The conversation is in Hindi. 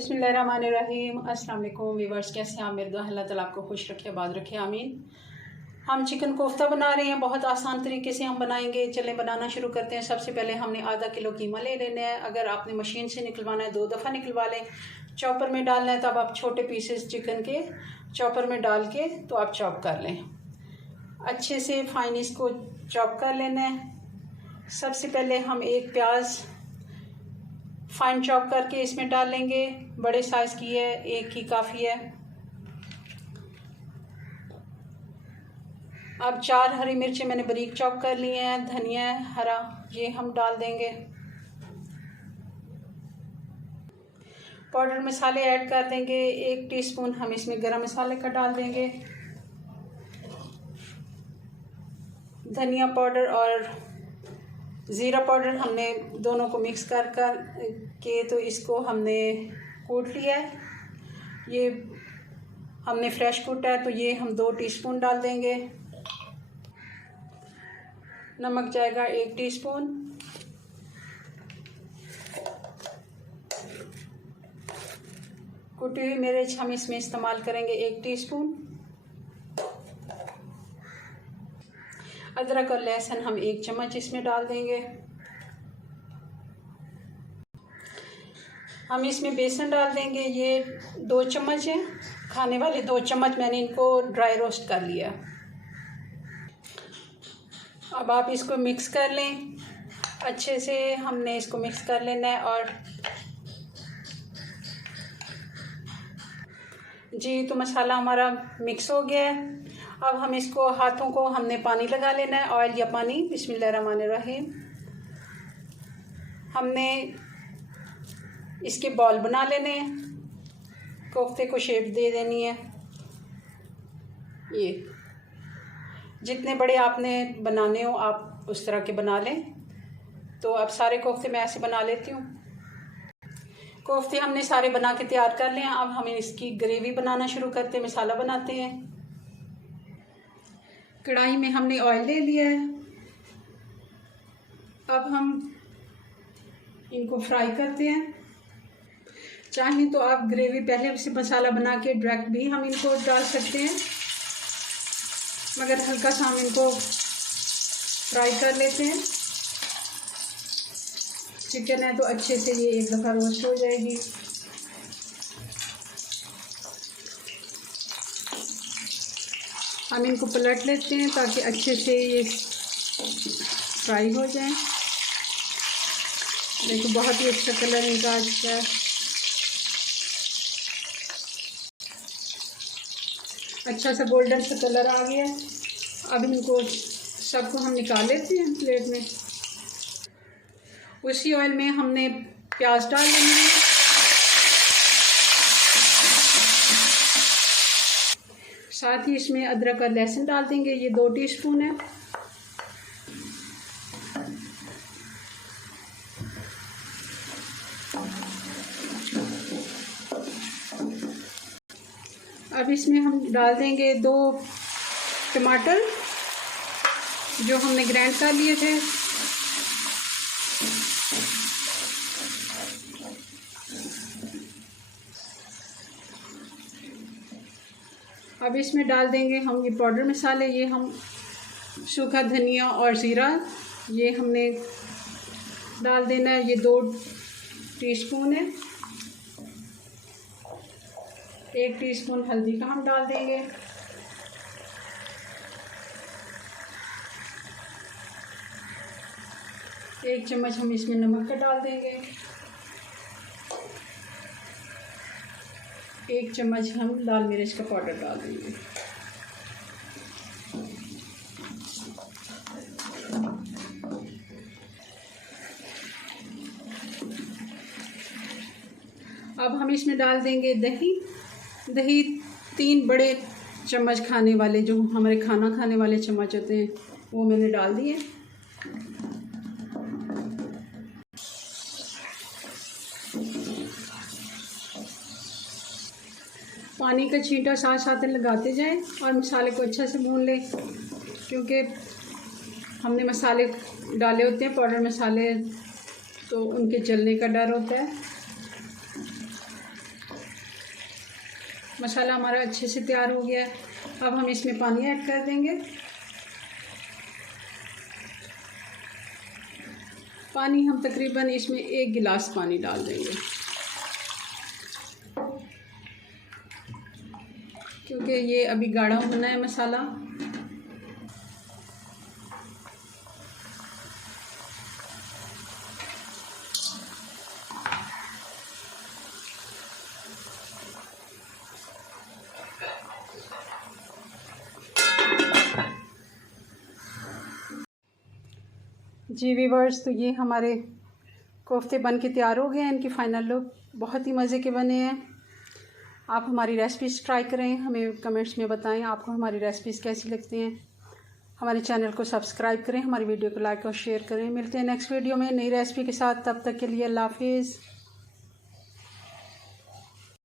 बिस्मिल्लाहिर्रहमानिर्रहीम। अस्सलाम वालेकुम व्यूअर्स, कैसे हैं आप? मेरे दुआ अल्लाह ताला आपको खुश रखे, आबाद रखे, आमीन। हम चिकन कोफ्ता बना रहे हैं, बहुत आसान तरीके से हम बनाएंगे। चलें बनाना शुरू करते हैं। सबसे पहले हमने आधा किलो कीमा ले लेना है। अगर आपने मशीन से निकलवाना है 2 दफ़ा निकलवा लें। चॉपर में डालना है, तब आप छोटे पीसेस चिकन के चॉपर में डाल के तो आप चॉप कर लें। अच्छे से फाइन इसको चॉप कर लेना है। सबसे पहले हम एक प्याज फाइन चॉप करके इसमें डाल लेंगे। बड़े साइज़ की है, एक ही काफ़ी है। अब 4 हरी मिर्चें मैंने बारीक चॉप कर ली हैं। धनिया हरा ये हम डाल देंगे। पाउडर मसाले ऐड कर देंगे। 1 टीस्पून हम इसमें गरम मसाले का डाल देंगे। धनिया पाउडर और ज़ीरा पाउडर हमने दोनों को मिक्स कर के तो इसको हमने कूट लिया है। ये हमने फ्रेश कूटा है, तो ये हम 2 टीस्पून डाल देंगे। नमक जाएगा 1 टीस्पून। कुटी हुई मिर्च हम इसमें इस्तेमाल करेंगे 1 टीस्पून। अदरक और लहसुन हम 1 चम्मच इसमें डाल देंगे। हम इसमें बेसन डाल देंगे। ये 2 चम्मच है, खाने वाले 2 चम्मच मैंने इनको ड्राई रोस्ट कर लिया। अब आप इसको मिक्स कर लें अच्छे से। हमने इसको मिक्स कर लेना है। और जी तो मसाला हमारा मिक्स हो गया है। अब हम इसको हाथों को हमने पानी लगा लेना है, ऑयल या पानी। बिस्मिल्लाहिर्रहमानिर्रहीम। हमने इसके बॉल बना लेने हैं। कोफ्ते को शेप दे देनी है। ये जितने बड़े आपने बनाने हो आप उस तरह के बना लें। तो अब सारे कोफ्ते मैं ऐसे बना लेती हूँ। कोफ्ते हमने सारे बना के तैयार कर लिए हैं। अब हम इसकी ग्रेवी बनाना शुरू करते हैं, मसाला बनाते हैं। कढ़ाई में हमने ऑयल ले लिया है। अब हम इनको फ्राई करते हैं। चाहें तो आप ग्रेवी पहले से मसाला बना के डायरेक्ट भी हम इनको डाल सकते हैं, मगर हल्का सा हम इनको फ्राई कर लेते हैं। चिकन है तो अच्छे से ये एक दफ़ा रोस्ट हो जाएगी। हम इनको पलट लेते हैं ताकि अच्छे से ये फ्राई हो जाए। देखो बहुत ही अच्छा कलर इनका अच्छा है। अच्छा सा गोल्डन सा कलर आ गया है। अब इनको सबको हम निकाल लेते हैं प्लेट में। उसी ऑयल में हमने प्याज डाल लेंगे। साथ ही इसमें अदरक और लहसुन डाल देंगे। ये 2 टीस्पून है। अब इसमें हम डाल देंगे 2 टमाटर जो हमने ग्राइंड कर लिए थे। अब इसमें डाल देंगे हम ये पाउडर मसाले। ये हम सूखा धनिया और ज़ीरा ये हमने डाल देना है। ये 2 टीस्पून है। 1 टीस्पून हल्दी का हम डाल देंगे। एक चम्मच हम इसमें नमक का डाल देंगे। 1 चम्मच हम लाल मिर्च का पाउडर डाल देंगे। अब हम इसमें डाल देंगे दही। दही 3 बड़े चम्मच खाने वाले, जो हमारे खाना खाने वाले चम्मच होते हैं, वो मैंने डाल दिए। पानी का छींटा साथ साथ लगाते जाएं और मसाले को अच्छा से भून लें, क्योंकि हमने मसाले डाले होते हैं पाउडर मसाले, तो उनके जलने का डर होता है। मसाला हमारा अच्छे से तैयार हो गया है। अब हम इसमें पानी ऐड कर देंगे। पानी हम तकरीबन इसमें 1 गिलास पानी डाल देंगे, क्योंकि ये अभी गाढ़ा होना है मसाला। जी व्यूअर्स, तो ये हमारे कोफ्ते बन के तैयार हो गए हैं। इनकी फ़ाइनल लुक बहुत ही मज़े के बने हैं। आप हमारी रेसिपीज़ ट्राई करें, हमें कमेंट्स में बताएं आपको हमारी रेसिपीज़ कैसी लगती हैं। हमारे चैनल को सब्सक्राइब करें, हमारी वीडियो को लाइक और शेयर करें। मिलते हैं नेक्स्ट वीडियो में नई रेसिपी के साथ। तब तक के लिए अल्लाह हाफिज़।